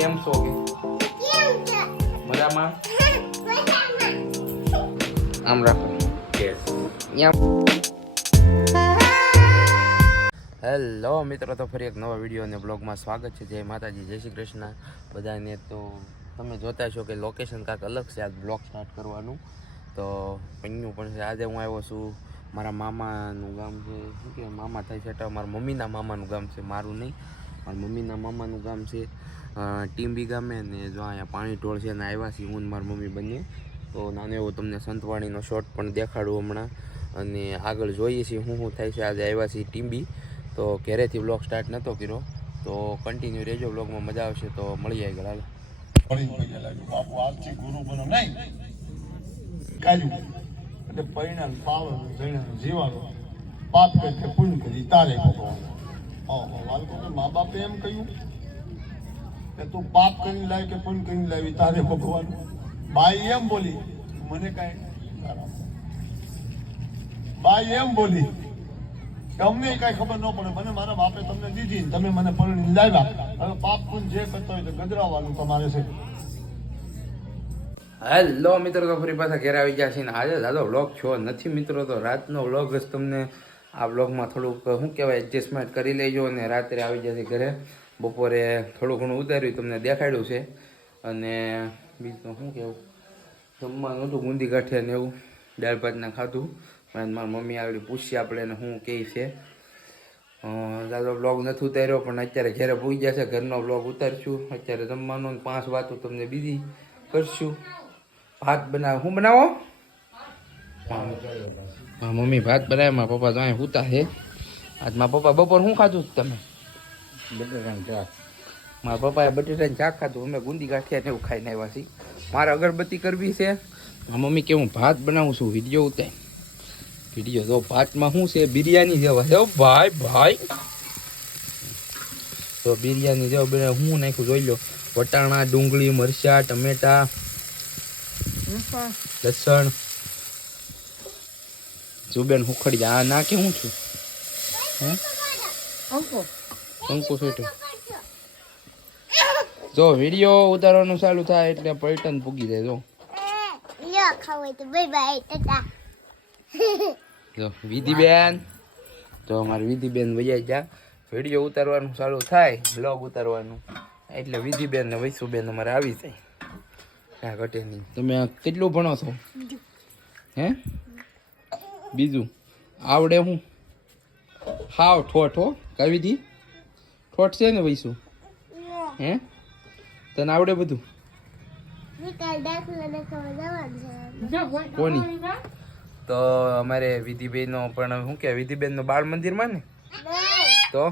કેમ છો કે મજામાં? આમ રાખો. હેલો મિત્રો, તો ફરી એક નવા વિડીયો અને બ્લોગમાં સ્વાગત છે. જય માતાજી, જય શ્રી કૃષ્ણ બધાને. તો તમે જોતા છો કે લોકેશન કાંઈક અલગ છે આજ બ્લોગ સ્ટાર્ટ કરવાનું. તો પન્યું પણ છે. આજે હું આવ્યો છું મારા મામાનું ગામ છે. શું કે મામા થાય છે એટલે મારા મમ્મીના મામાનું ગામ છે, મારું નહીં. મારા મમ્મીના મામાનું ગામ છે ટીંબી ગામે. ને જો અહીંયા પાણી ઢોળ છે અને આવ્યા છીએ હું ને મારી મમ્મી બંને. તો નાનો એવો તમને સંતવાણીનો શોટ પણ દેખાડું હમણાં. અને આગળ જોઈએ છીએ શું થાય છે. આજે આવ્યા છીએ ટીંબી. તો ઘરેથી બ્લોગ સ્ટાર્ટ નહોતો કર્યો, તો કન્ટિન્યુ રહેજો, બ્લોગમાં મજા આવશે. તો મળી જાય ગળા બાપુ આર્થિક ગુરુ બનો નહીં કાજુ એટલે પરિણામ પાવર જઈને જીવાનો પાપ કે પુણ્ય કરી તારે ભગવાન. બાળકોને મા બાપે એમ કહ્યું કે તું પાપ કરીને લાવી કે પુણ્ય કરીને લાવી તારે ભગવાન. બાઈ એમ બોલી, મને કાંઈ બાઈ એમ બોલી અમને કઈ ખબર ન પડે, મને મારા બાપે તમને દીધી, તમે મને પરણી લાવ્યા. હવે પાપ પુણ્ય જે કરતો હોય તો ગજરાવાનું તમારે છે. હેલો મિત્રો, તો ફરી પાછા ઘરે આવી ગયા છે ને આજે દાદો વ્લોગ છો નથી મિત્રો. તો રાતનો વ્લોગ જ તમને આ વ્લોગમાં થોડુંક શું કહેવાય એડજસ્ટમેન્ટ કરી લેજો. અને રાત્રે આવી જશે ઘરે. બપોરે થોડું ઘણું ઉતાર્યું તમને દેખાડ્યું છે. અને બીજું શું કહેવું, જમવાનું હતું ગુંદી ગાંઠિયા ને એવું, દાળ ભાતના ખાધું. મારી મમ્મી આગળ પૂછી આપણે એને શું કહે છે. દાદો બ્લોગ નથી ઉતાર્યો પણ અત્યારે ઘરે પૂગી ગયા છે. ઘરનો બ્લોગ ઉતારશું. અત્યારે જમવાનો 5 વાતો તમને બીજી કરશું. ભાત બનાવો. શું બનાવો? હા મમ્મી ભાત બનાવે. મારા પપ્પા તો અહીંયા સૂતા છે. આજ મારા પપ્પા બપોર શું ખાધું તમે? બટેટાનું શાક. મારા પપ્પાએ બટેટાનું શાક ખાધું. અમે ગુંદી ગાંઠિયા ને એવું ખાઈને આવ્યા છીએ. મારે અગરબત્તી કરવી છે. મમ્મી કે હું ભાત બનાવું છું, વિડીયો ઉતાર. વિડીયો તો ભાતમાં શું છે, બિરયાની જેવા છે ભાઈ ભાઈ. તો બિરયાની જેવા બનાવે. હું નાખ્યું જોઈ લો, વટાણા, ડુંગળી, મરચાં, ટમેટા, લસણ. જુબેન હુખડી આ નાખે હું છું હે અંકુ સોટો. જો વિડીયો ઉતારવાનું ચાલુ થાય એટલે પલટન પૂગી જાય. જો વિધિબેન, તો અમારી વિધિબેન વૈયા ગયા. વિડીયો ઉતારવાનું ચાલુ થાય, બ્લોગ ઉતારવાનું એટલે વિધિબેન ને વૈસુબેન અમારે આવી જાય. હા ઘટે નહીં. તમે કેટલું ભણો છો? હે બીજું આવડે? હું હાવ ઠોઠ હો. કઈ વિધિ ઠોઠ છે ને વૈસુ? હે તને આવડે બધું? કોની? તો અમારે વિધિબેન નો પણ શું કે વિધિબેન નો બાળ મંદિરમાં ને, તો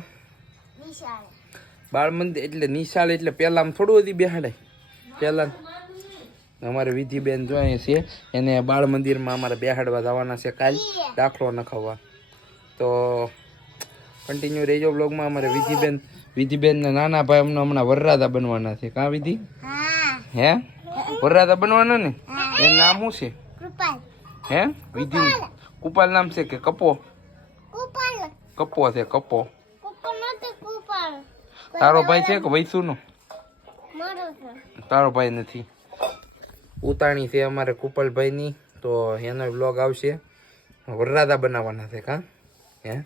બાળ મંદિર એટલે નિશાળ એટલે પેલા થોડું બધી બેહાડાય. પેલા અમારે વિધિબેન જોઈએ છે એને બાળ મંદિરમાં અમારે બેહાડવા જવાના છે કાલ દાખલો નખાવવા. તો કન્ટિન્યુ રહેજો બ્લોગમાં. અમારે વિધિબેન ના નાના ભાઈ અમને હમણાં વરરાદા બનવાના છે. કાં વિધિ? હે વરરાદા બનવાના ને? એનું નામ શું છે? હે વિધિ કુપાલ નામ છે કે કપો? કપો છે કપો. તારો ભાઈ છે કે વૈસુ નો? તારો ભાઈ નથી. ઉતાણી છે અમારે કુપલભાઈ ની. તો એનો બ્લોગ આવશે. વરરાદા બનાવવાના છે. કા હે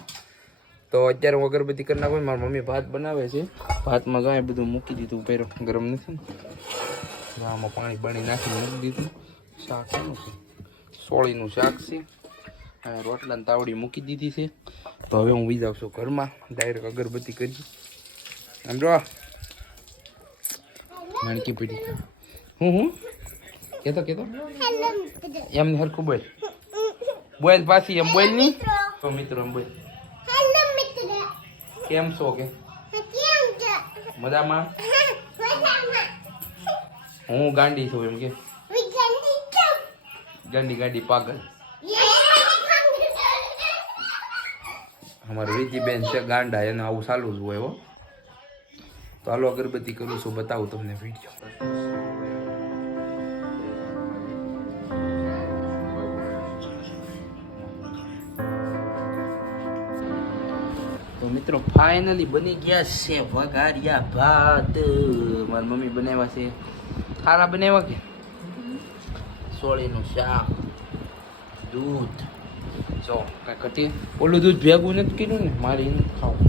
તો અત્યારે હું અગરબત્તી કરી નાખું. મારી મમ્મી ભાત બનાવે છે. ભાતમાં જો બધું મૂકી દીધું, પહેરો ગરમ નથી ને આમાં પાણી નાખીને મૂકી દીધું. શાક શું છે? સોળીનું શાક છે. અને રોટલાની તાવડી મૂકી દીધી છે. તો હવે હું જાઉં છું ઘરમાં, ડાયરેક્ટ અગરબત્તી કરી. આમ જો માણકી પીડી. હું કેતો એમને હરખું બોલ પાછી એમ બોલ નહીં. તો મિત્રો એમ બોલ, કેમ છો કે મજામાં? હું ગાંડી છું એમ કે ગાંડી પાગલ. અમારી વિધિબેન છે ગાંડા, એને આવું ચાલુ જ હોય. હો તો હાલો અગરબત્તી કરું છું, બતાવું તમને વિડીયો. તો મિત્રો ફાઇનલી બની ગયા છે વઘારિયા ભાત. મારી મમ્મી બનાવ્યા છે. ખારા બનાવ્યા કે સોળીનું શાક, દૂધ. જો કાંઈ ઘટી ઓલું દૂધ ભેગું નથી કર્યું ને, મારે એને ખાવું.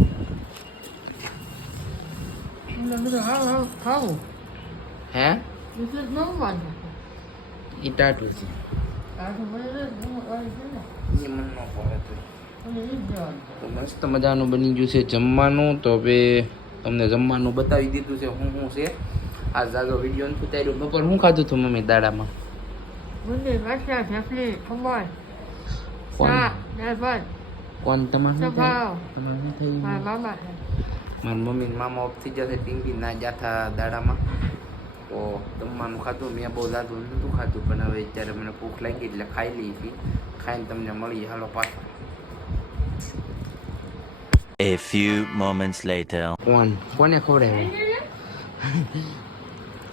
ખાવું હે એટલે જ ન વાંધો એ ટાટું છે તારું મને એ મને ન ભાવે તો. જ જવાનું તો મસ્ત મજાનું બની ગયું છે જમવાનું. તો હવે તમને જમવાનું બતાવી દીધું છે શું શું છે. આ જાજો વિડીયો નથી ઉતાર્યો. બપોર શું ખાધું હતું મમ્મી દાડામાં? બુંદી મરચાં ઢેફલી ખમણ કોણ શાક દાળ ભાત કોણ તમારે શું સભાવ. થયું? તમારે શું થયું? મારા મામા છે. મારી મમ્મી ને મામા ઓફ થઈ જશે ટીંકી ના જાથા દાડામાં. તો જમવાનું ખાધું. મેં બહુ દાદું નહોતું ખાધું, પણ હવે અત્યારે મને ભૂખ લાગી એટલે ખાઈ લઈ હતી. ખાઈને તમને મળીએ હાલો પાછા. A few moments later. કોને ખવડાવ્યું?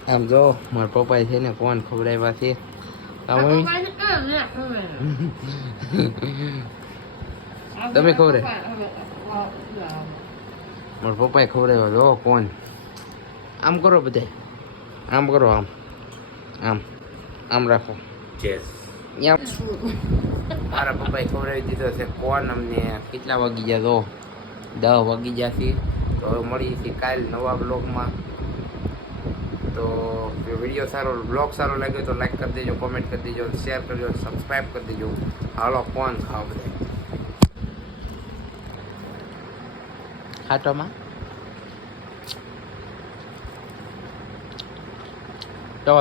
આમ જો મારા પપ્પાએ છે ને કોણ ખવડાવ્યા છે. આ મમ્મી તમે ખવડાવ્યા? મારા પપ્પાએ ખવડાવ્યા. જો કોણ. આમ કરો બધાય, આમ કરો, આમ આમ આમ રાખો. એમ મારા પપ્પાએ ખવડાવી દીધો છે કોણ. અમને કેટલા વાગી ગયા? તો 10 વાગી ગયા છે. તો હવે મળીએ છીએ કાલ નવા બ્લોગમાં. તો વિડીયો સારો, બ્લોગ સારો લાગ્યો તો લાઈક કરી દેજો, કોમેન્ટ કરી દેજો, શેર કરજો, સબસ્ક્રાઈબ કરી દેજો. હાલો કોણ ખાવ બધા ખાટોમાં તો